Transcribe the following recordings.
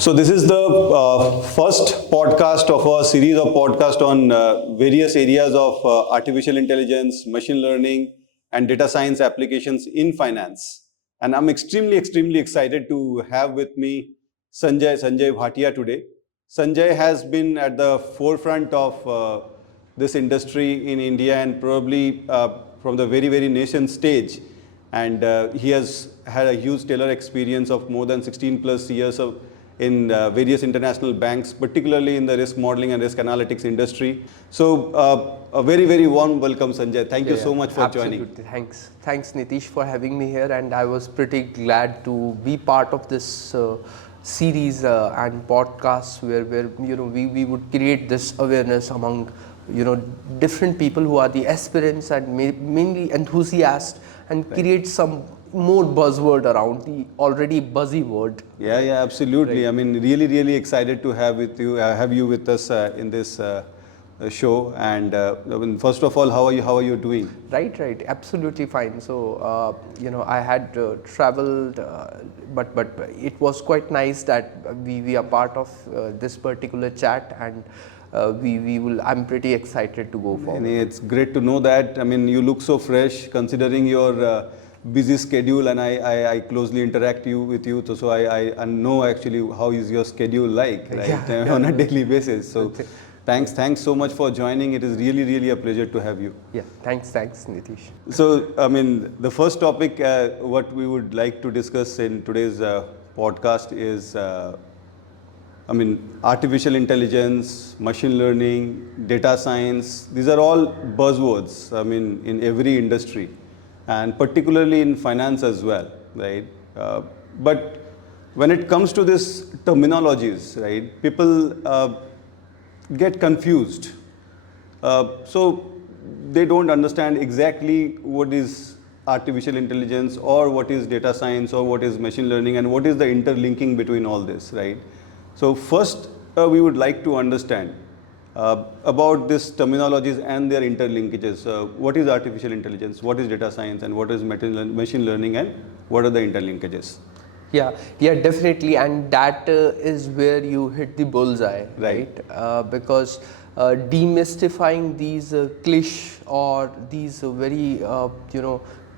So this is the first podcast of a series of podcasts on various areas of artificial intelligence, machine learning, and data science applications in finance. And I'm extremely excited to have with me Sanjay Bhatia today. Sanjay has been at the forefront of this industry in India and probably from the very nascent stage. And he has had a huge stellar experience of more than 16 plus years in various international banks, particularly in the risk modeling and risk analytics industry. So a very warm welcome, Sanjay. Thank you so much for joining. Thanks Nitish for having me here, and I was pretty glad to be part of this series and podcasts where we would create this awareness among different people who are the aspirants and mainly enthusiasts, and create some more buzzword around the already buzzy word. Yeah, absolutely. Right. I mean, really excited to have you with us in this show. And I mean, first of all, how are you doing? Right, absolutely fine. So I had traveled, but it was quite nice that we are part of this particular chat, and I'm pretty excited to go forward. And it's great to know that. I mean, you look so fresh considering your busy schedule, and I closely interact with you, so I know actually how is your schedule like, right? On a daily basis. So thanks so much for joining. It is really a pleasure to have you. Yeah, thanks Nitish. So I mean, the first topic what we would like to discuss in today's podcast is I mean, artificial intelligence, machine learning, data science. These are all buzzwords, I mean, in every industry, and particularly in finance as well, right? But when it comes to these terminologies, right, people get confused. So they don't understand exactly what is artificial intelligence, or what is data science, or what is machine learning, and what is the interlinking between all this, right? So first, we would like to understand about these terminologies and their interlinkages. What is artificial intelligence, what is data science, and what is machine learning, and what are the interlinkages? Yeah, definitely, and that is where you hit the bullseye, right? Because demystifying these cliché or these very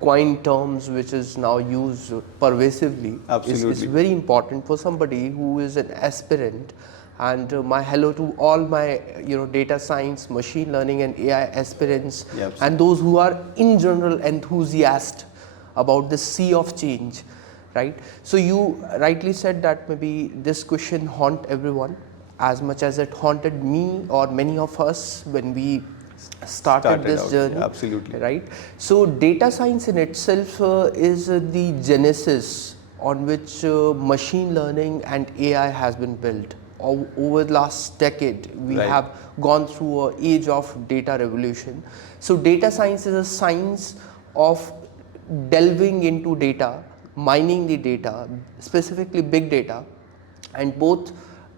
coined terms which is now used pervasively is very important for somebody who is an aspirant. And my hello to all my data science, machine learning and AI aspirants, and those who are in general enthusiasts about the sea of change, right? So you rightly said that maybe this question haunt everyone as much as it haunted me or many of us when we started this journey. Absolutely. Right. So data science in itself is the genesis on which machine learning and AI has been built. Over the last decade, we have gone through an age of data revolution. So data science is a science of delving into data, mining the data, specifically big data, and both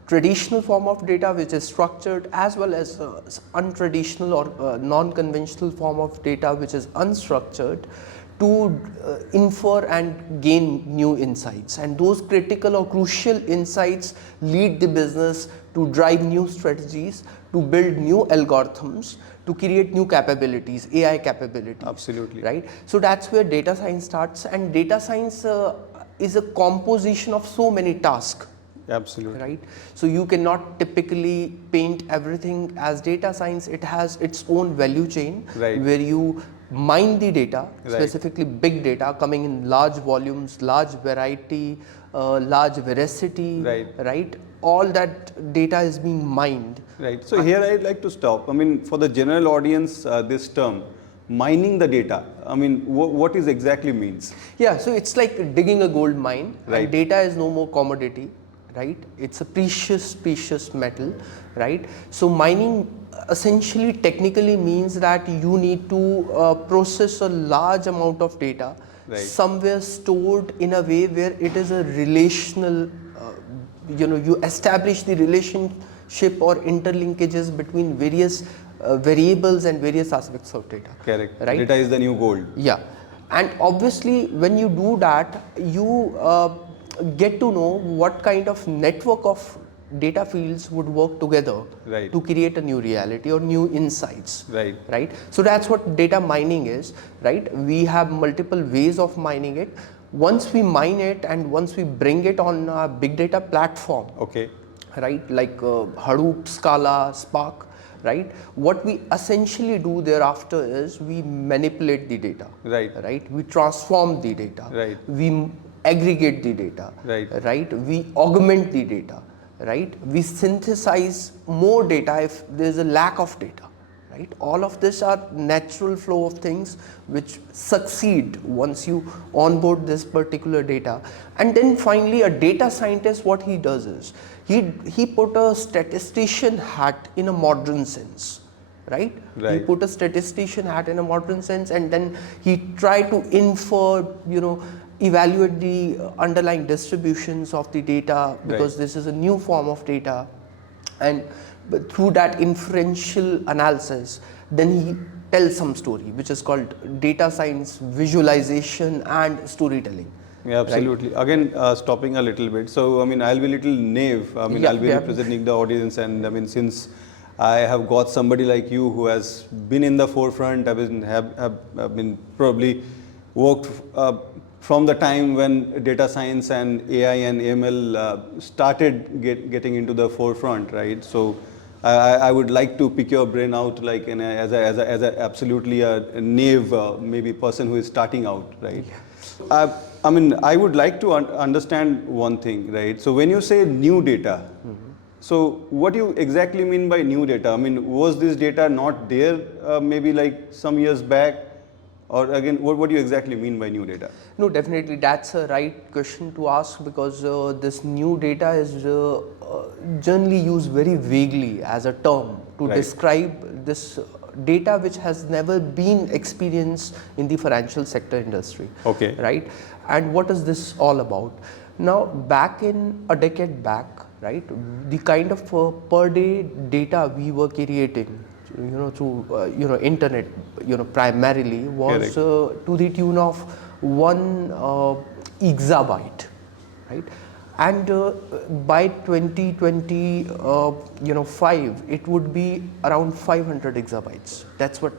traditional form of data which is structured, as well as untraditional or non-conventional form of data which is unstructured, to infer and gain new insights. And those critical or crucial insights lead the business to drive new strategies, to build new algorithms, to create new capabilities, AI capabilities. Absolutely. Right? So that's where data science starts, and data science is a composition of so many tasks. Absolutely. Right. So you cannot typically paint everything as data science. It has its own value chain, where you mine the data, specifically big data coming in large volumes, large variety, large veracity, right? All that data is being mined. Right. So here I'd like to stop. I mean, for the general audience, this term, mining the data, I mean, what is exactly means? Yeah, so it's like digging a gold mine, and data is no more commodity. Right, it's a precious metal, right? So mining essentially technically means that you need to process a large amount of data somewhere stored in a way where it is a relational, you establish the relationship or interlinkages between various variables and various aspects of data. Correct. Right? Data is the new gold. Yeah, and obviously when you do that, you get to know what kind of network of data fields would work together Right. to create a new reality or new insights. Right. Right. So that's what data mining is. Right. We have multiple ways of mining it. Once we mine it and once we bring it on a big data platform, Okay. right, like Hadoop, Scala, Spark, right, what we essentially do thereafter is we manipulate the data, Right. right, we transform the data, Right. we aggregate the data, Right. right, we augment the data, right, we synthesize more data if there is a lack of data. Right? All of this are natural flow of things which succeed once you onboard this particular data. And then finally a data scientist, what he does is he put a statistician hat in a modern sense. Right? Right. He put a statistician hat in a modern sense, and then he tried to infer, evaluate the underlying distributions of the data, because this is a new form of data. And but through that inferential analysis, then he tells some story, which is called data science visualization and storytelling. Yeah, absolutely. Right? Again, stopping a little bit. So, I mean, I'll be a little naive. I mean, I'll be representing the audience, and I mean, since I have got somebody like you who has been in the forefront, have been probably worked from the time when data science and AI and ML started getting into the forefront, right? So, I would like to pick your brain out, like as a absolutely a naive maybe person who is starting out, right? I mean, I would like to understand one thing, right? So when you say new data, so what do you exactly mean by new data? I mean, was this data not there maybe like some years back? Or again, what do you exactly mean by new data? No, definitely that's a right question to ask, because this new data is generally used very vaguely as a term to describe this data which has never been experienced in the financial sector industry. Okay. Right? And what is this all about? Now, back in a decade back, right, the kind of per day data we were creating, through internet, primarily was to the tune of 1 exabyte, right? And by 2025, it would be around 500 exabytes. That's what.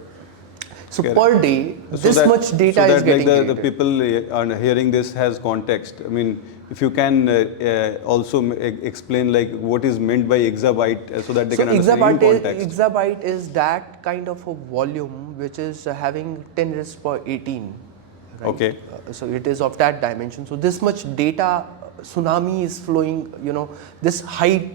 So per day, this much data is getting like the people are hearing this has context. I mean, if you can also explain like what is meant by exabyte, so that they can understand in context. Exabyte is that kind of a volume which is having 10 raised per 18. Right? Okay. So it is of that dimension. So this much data tsunami is flowing. This high,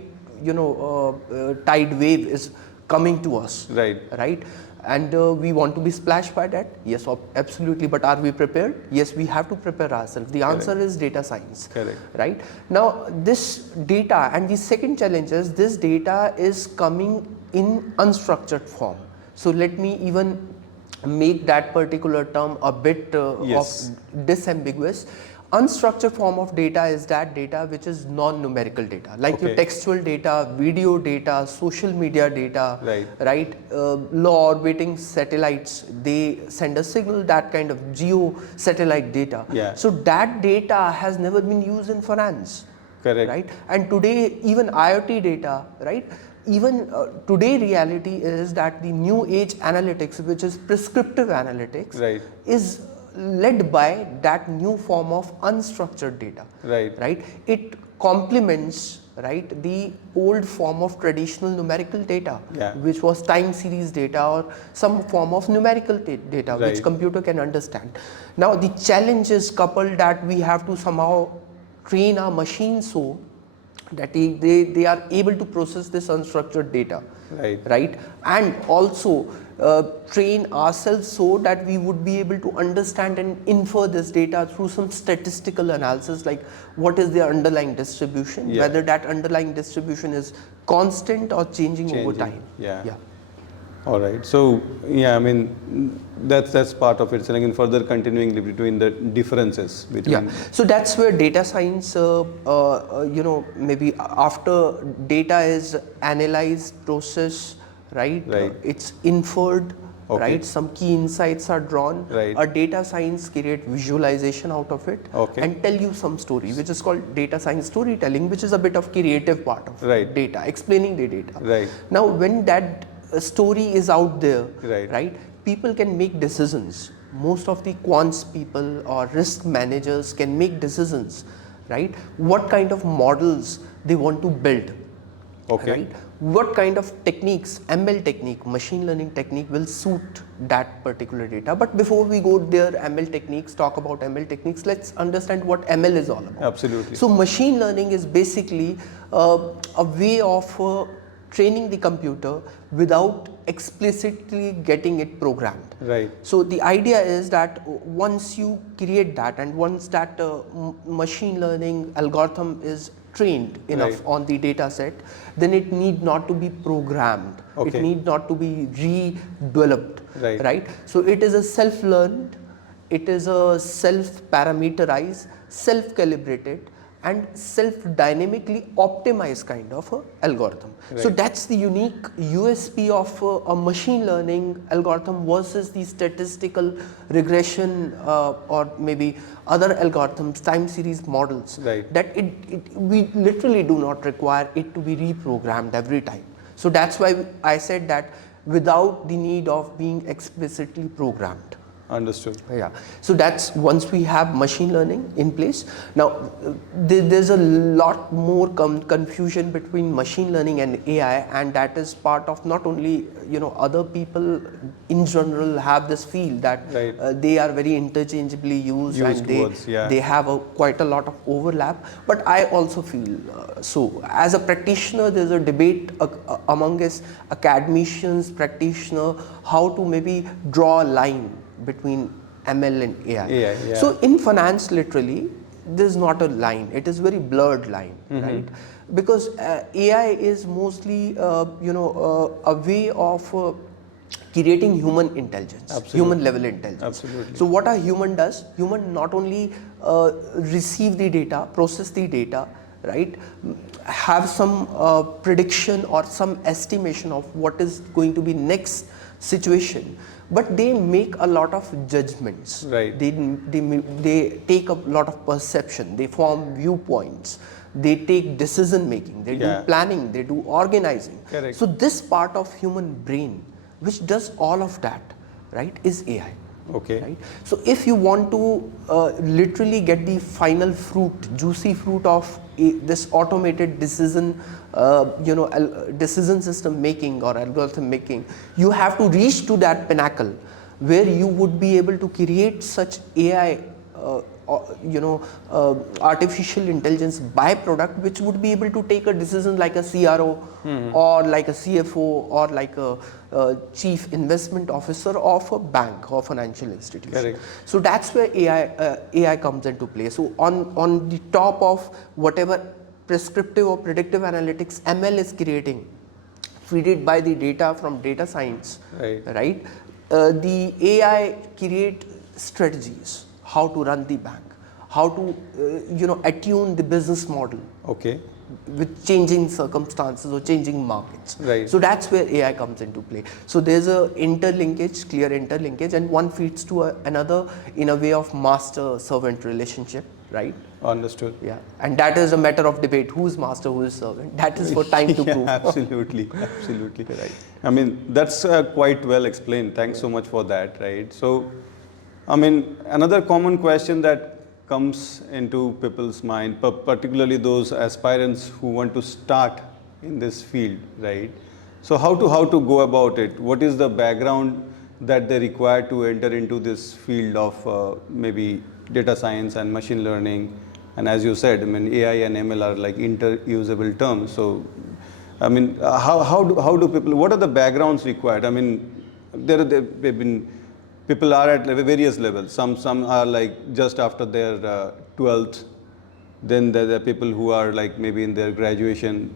tide wave is coming to us. Right. Right. And we want to be splashed by that? Yes, absolutely. But are we prepared? Yes, we have to prepare ourselves. The answer is data science. Correct. Right? Now, this data, and the second challenge is this data is coming in unstructured form. So let me even make that particular term a bit of disambiguous. Unstructured form of data is that data which is non-numerical data, like your textual data, video data, social media data, right? Low orbiting satellites, they send a signal, that kind of geo satellite data. So that data has never been used in finance. Correct. Right? And today, even IoT data, right? Even today reality is that the new age analytics, which is prescriptive analytics, is led by that new form of unstructured data. Right? It complements, right, the old form of traditional numerical data, which was time series data or some form of numerical data, which computer can understand. Now the challenge is coupled that we have to somehow train our machine so that they are able to process this unstructured data, right? And also train ourselves so that we would be able to understand and infer this data through some statistical analysis, like what is the underlying distribution, whether that underlying distribution is constant or changing over time. All right. So I mean that's part of it. So again, further continuing between the differences between. So that's where data science, maybe after data is analyzed, processed, right? It's inferred, right? Some key insights are drawn. Right. A data science create visualization out of it and tell you some story, which is called data science storytelling, which is a bit of creative part of data, explaining the data. Right. Now, when that story is out there, right, people can make decisions. Most of the quants people or risk managers can make decisions, right? What kind of models they want to build, right? What kind of techniques, ML technique, machine learning technique will suit that particular data. But before we go there, ML techniques, talk about ML techniques, let's understand what ML is all about. Absolutely. So machine learning is basically a way of training the computer without explicitly getting it programmed. Right. So the idea is that once you create that and once that machine learning algorithm is trained enough on the data set, then it need not to be programmed. It need not to be redeveloped. Right. So it is a self-learned, it is a self-parameterized, self-calibrated, and self-dynamically optimized kind of algorithm. So that's the unique USP of a machine learning algorithm versus the statistical regression or maybe other algorithms, time series models. That we literally do not require it to be reprogrammed every time. So that's why I said that without the need of being explicitly programmed. Understood. Yeah. So that's once we have machine learning in place. Now, there's a lot more confusion between machine learning and AI, and that is part of not only other people in general have this feel that they are very interchangeably used and they have quite a lot of overlap. But I also feel so. As a practitioner, there's a debate among us academicians, practitioner, how to maybe draw a line between ML and AI. So in finance, literally, there's not a line. It is very blurred line, right? Because AI is mostly, a way of creating human intelligence, human level intelligence. So what a human does, human not only receive the data, process the data, right, have some prediction or some estimation of what is going to be next situation, but they make a lot of judgments. They take a lot of perception, they form viewpoints, they take decision making, they do planning, they do organizing. So this part of human brain which does all of that, right, is AI. Right? So if you want to literally get the final fruit, juicy fruit of this automated decision, decision system making or algorithm making, you have to reach to that pinnacle where you would be able to create such AI, artificial intelligence byproduct, which would be able to take a decision like a CRO or like a CFO or like a chief investment officer of a bank or financial institution. So that's where AI comes into play. So on the top of whatever prescriptive or predictive analytics ML is creating, feed by the data from data science, right? The AI create strategies, how to run the bank, how to attune the business model with changing circumstances or changing markets. So that's where AI comes into play. So there's a interlinkage, clear interlinkage, and one feeds to another in a way of master-servant relationship, right? Understood. Yeah, and that is a matter of debate. Who is master, who is servant? That is for time to prove. Absolutely, absolutely right. I mean, that's quite well explained. Thanks so much for that, right? So, I mean, another common question that comes into people's mind, particularly those aspirants who want to start in this field, right? So how to go about it? What is the background that they require to enter into this field of maybe data science and machine learning? And as you said, I mean, AI and ML are like interusable terms. So, I mean, how do people? What are the backgrounds required? I mean, they've been. People are at various levels. Some are like just after their 12th. Then there are people who are like maybe in their graduation.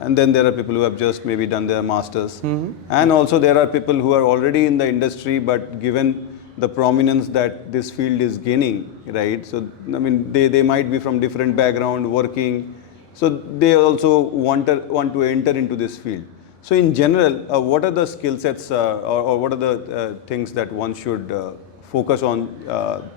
And then there are people who have just maybe done their masters. And also there are people who are already in the industry, but given the prominence that this field is gaining, right? So, I mean, they might be from different background, working. So they also want to enter into this field. So in general, what are the skill sets or what are the things that one should focus on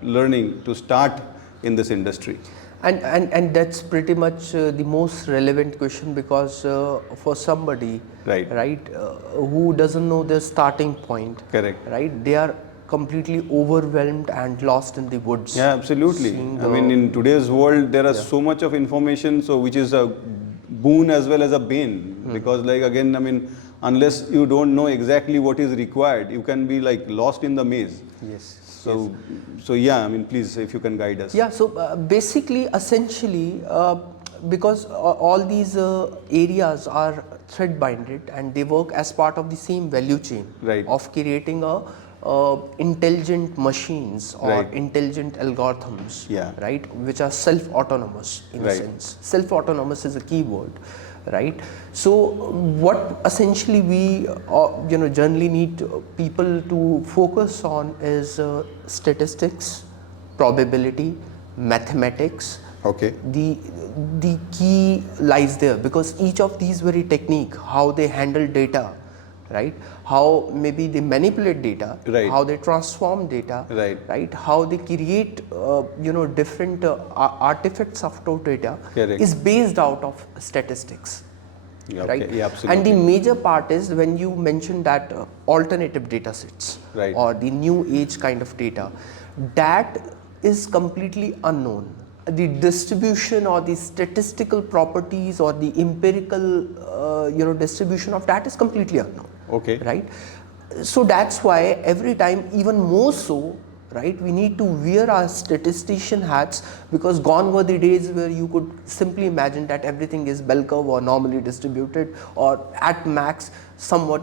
learning to start in this industry? And that's pretty much the most relevant question, because for somebody, Right. who doesn't know their starting point, Correct. right, they are completely overwhelmed and lost in the woods. Yeah, absolutely. Seeing I mean, in today's world, there are so much of information, so which is a boon as well as a bane. Because, like again, I mean, unless you don't know exactly what is required, you can be like lost in the maze. Yes. So yeah, I mean, please, if you can guide us. Yeah, so basically, essentially, because all these areas are thread binded and they work as part of the same value chain Right. of creating a intelligent machines or Right. intelligent algorithms, Yeah. right, which are self-autonomous in a Right. sense. Self-autonomous is a key word, right? So what essentially we generally need people to focus on is statistics, probability, mathematics. Okay. The key lies there, because each of these very technique, how they handle data, right, how maybe they manipulate data, Right. how they transform data, Right. how they create different artifacts of data, Correct. is based out of statistics. Yeah, Right. okay. Yeah, absolutely. And the major part is when you mention that alternative data sets, Right. or the new age kind of data, that is completely unknown. The distribution or the statistical properties or the empirical distribution of that is completely unknown. Okay. Right. So that's why every time, even more so, right, we need to wear our statistician hats, because gone were the days where you could simply imagine that everything is bell curve or normally distributed, or at max somewhat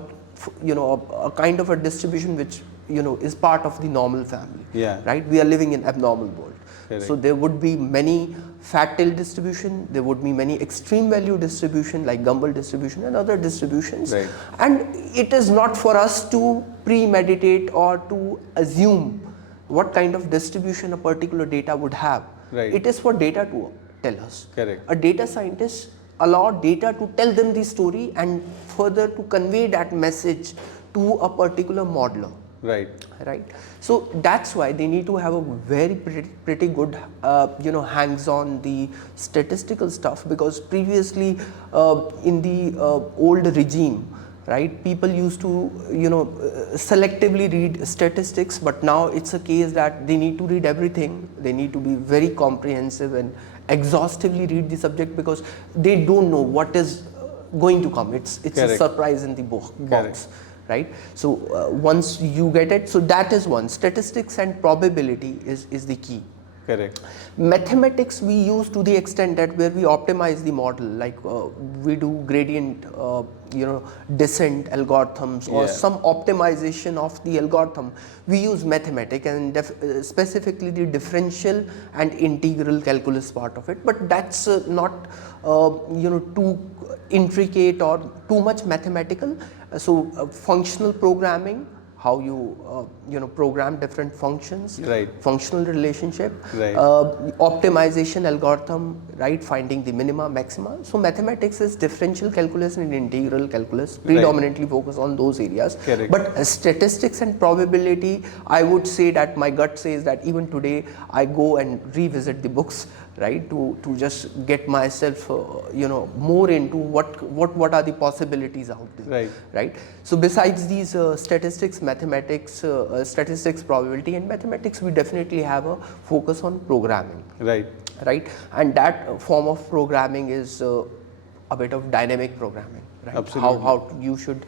a kind of a distribution which is part of the normal family. Yeah. Right. We are living in abnormal world. Correct. So there would be many fat tail distribution, there would be many extreme value distribution like Gumbel distribution and other distributions. Right. And it is not for us to premeditate or to assume what kind of distribution a particular data would have. Right. It is for data to tell us. Correct. A data scientist allow data to tell them the story and further to convey that message to a particular modeler. Right. Right. So that's why they need to have a very pretty good hands on the statistical stuff, because previously in the old regime, right, people used to selectively read statistics, but now it's a case that they need to read everything. They need to be very comprehensive and exhaustively read the subject, because they don't know what is going to come. It's a Correct. surprise in the box. Correct. Right. So once you get it, so that is one. Statistics and probability is the key. Correct. Mathematics we use to the extent that where we optimize the model, like we do gradient descent algorithms, or Yeah. some optimization of the algorithm. We use mathematics and specifically the differential and integral calculus part of it, but that's not too intricate or too much mathematical. So functional programming, how you program different functions, Right. functional relationship, Right. Optimization algorithm, right, finding the minima, maxima. So mathematics is differential calculus and integral calculus, predominantly focus on those areas. Correct. But statistics and probability, I would say that my gut says that even today I go and revisit the books, right, to just get myself more into what are the possibilities out there. Right. So besides these statistics, mathematics, statistics, probability and mathematics, we definitely have a focus on programming. Right. And that form of programming is a bit of dynamic programming. Right. Absolutely. How you should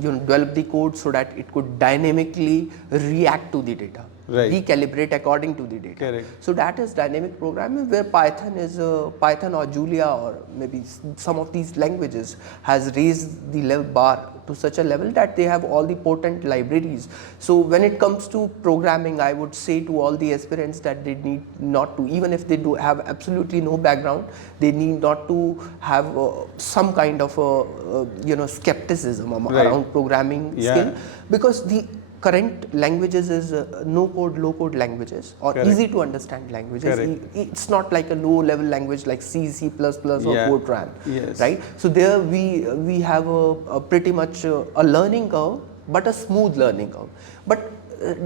develop the code so that it could dynamically react to the data. Right. Recalibrate according to the data. Correct. So that is dynamic programming, where Python is Python or Julia or maybe some of these languages has raised the level bar to such a level that they have all the potent libraries. So when it comes to programming, I would say to all the aspirants that they need not to, even if they do have absolutely no background, they need not to have some kind of skepticism around programming skill, because the current languages is no code, low code languages or Correct. easy to understand languages. Correct. It's not like a low level language like C, C++ or Yeah. Fortran, Yes. right? So there we have a pretty much a learning curve, but a smooth learning curve. But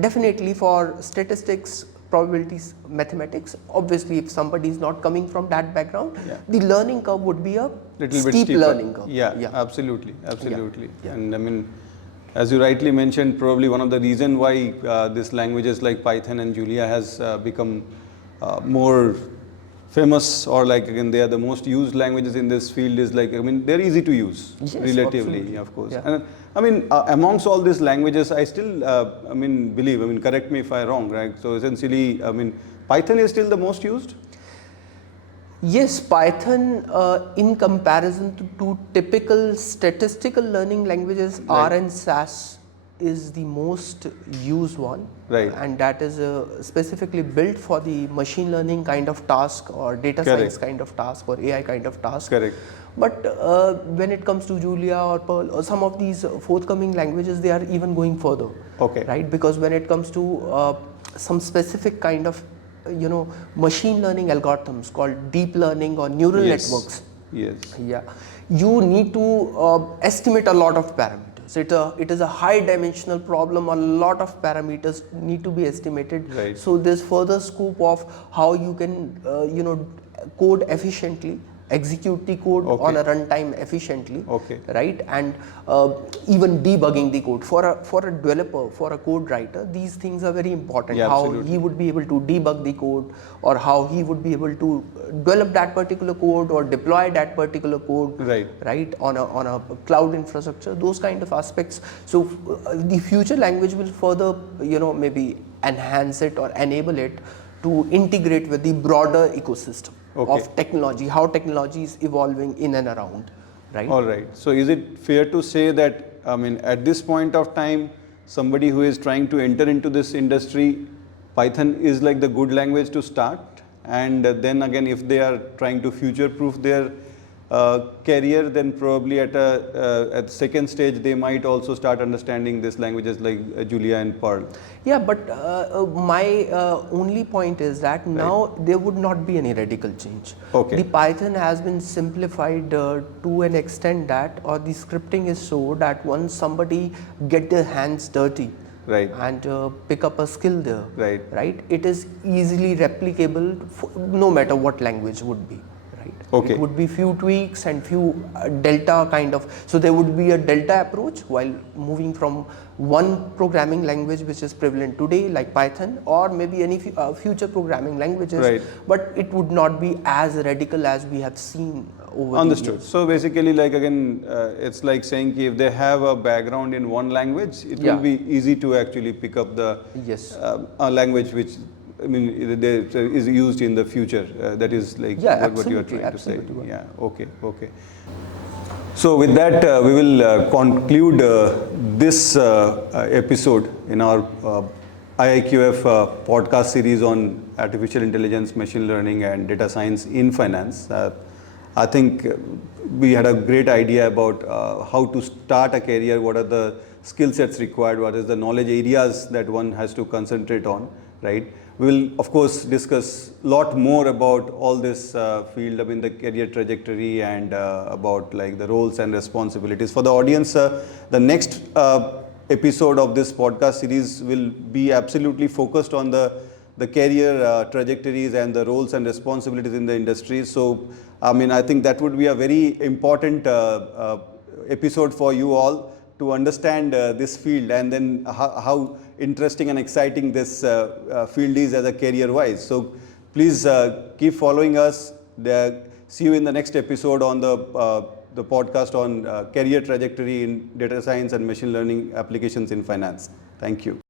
definitely for statistics, probabilities, mathematics, obviously if somebody is not coming from that background, Yeah. the learning curve would be a Little bit steep steeper. learning curve. Yeah, absolutely. Yeah. And I mean, as you rightly mentioned, probably one of the reason why these languages like Python and Julia has become more famous, or like again they are the most used languages in this field, is like, I mean, they're easy to use, Yes, relatively, absolutely. of course. Yeah. And I mean, amongst all these languages, I still, I mean, believe, I mean, correct me if I'm wrong, right? So essentially, I mean, Python is still the most used? Yes, Python in comparison to typical statistical learning languages, Right. R and SAS is the most used one. Right. And that is specifically built for the machine learning kind of task or data Correct. science kind of task or AI kind of task. Correct. But when it comes to Julia or Perl or some of these forthcoming languages, they are even going further. Okay. Right? Because when it comes to some specific kind of machine learning algorithms called deep learning or neural Yes. networks. Yes. Yeah, you need to estimate a lot of parameters. It is a high dimensional problem. A lot of parameters need to be estimated. Right. So there's further scope of how you can code efficiently, execute the code Okay. on a runtime efficiently. Okay. Right, and even debugging the code for a developer, for a code writer, these things are very important. Yeah, how absolutely. he would be able to debug the code, or how he would be able to develop that particular code or deploy that particular code, Right. on a cloud infrastructure, those kind of aspects. So the future language will further maybe enhance it or enable it to integrate with the broader ecosystem Okay. of technology, how technology is evolving in and around, right? All right. So is it fair to say that, I mean, at this point of time, somebody who is trying to enter into this industry, Python is like the good language to start? And then again, if they are trying to future-proof their career, then probably at the second stage, they might also start understanding these languages like Julia and Perl. Yeah, but my only point is that now there would not be any radical change. Okay. The Python has been simplified to an extent that, or the scripting is so that once somebody get their hands dirty, Right. and pick up a skill there, Right. it is easily replicable no matter what language would be. Okay. It would be few tweaks and few delta kind of, so there would be a delta approach while moving from one programming language which is prevalent today like Python, or maybe any future programming languages, Right. but it would not be as radical as we have seen over Understood. the years. So basically, like again, it's like saying if they have a background in one language, it Yeah. will be easy to actually pick up the Yes. a language which, I mean, is used in the future. That is like Yeah, what you are absolutely, trying to say. absolutely. Yeah. Okay. So with that, we will conclude this episode in our IIQF podcast series on artificial intelligence, machine learning, and data science in finance. I think we had a great idea about how to start a career, what are the skill sets required, what is the knowledge areas that one has to concentrate on, right? We will, of course, discuss a lot more about all this field, I mean, the career trajectory and about like the roles and responsibilities. For the audience, the next episode of this podcast series will be absolutely focused on the career trajectories and the roles and responsibilities in the industry. So, I mean, I think that would be a very important episode for you all to understand this field, and then how interesting and exciting this field is as a career wise. So please keep following us. See you in the next episode on the podcast on career trajectory in data science and machine learning applications in finance. Thank you.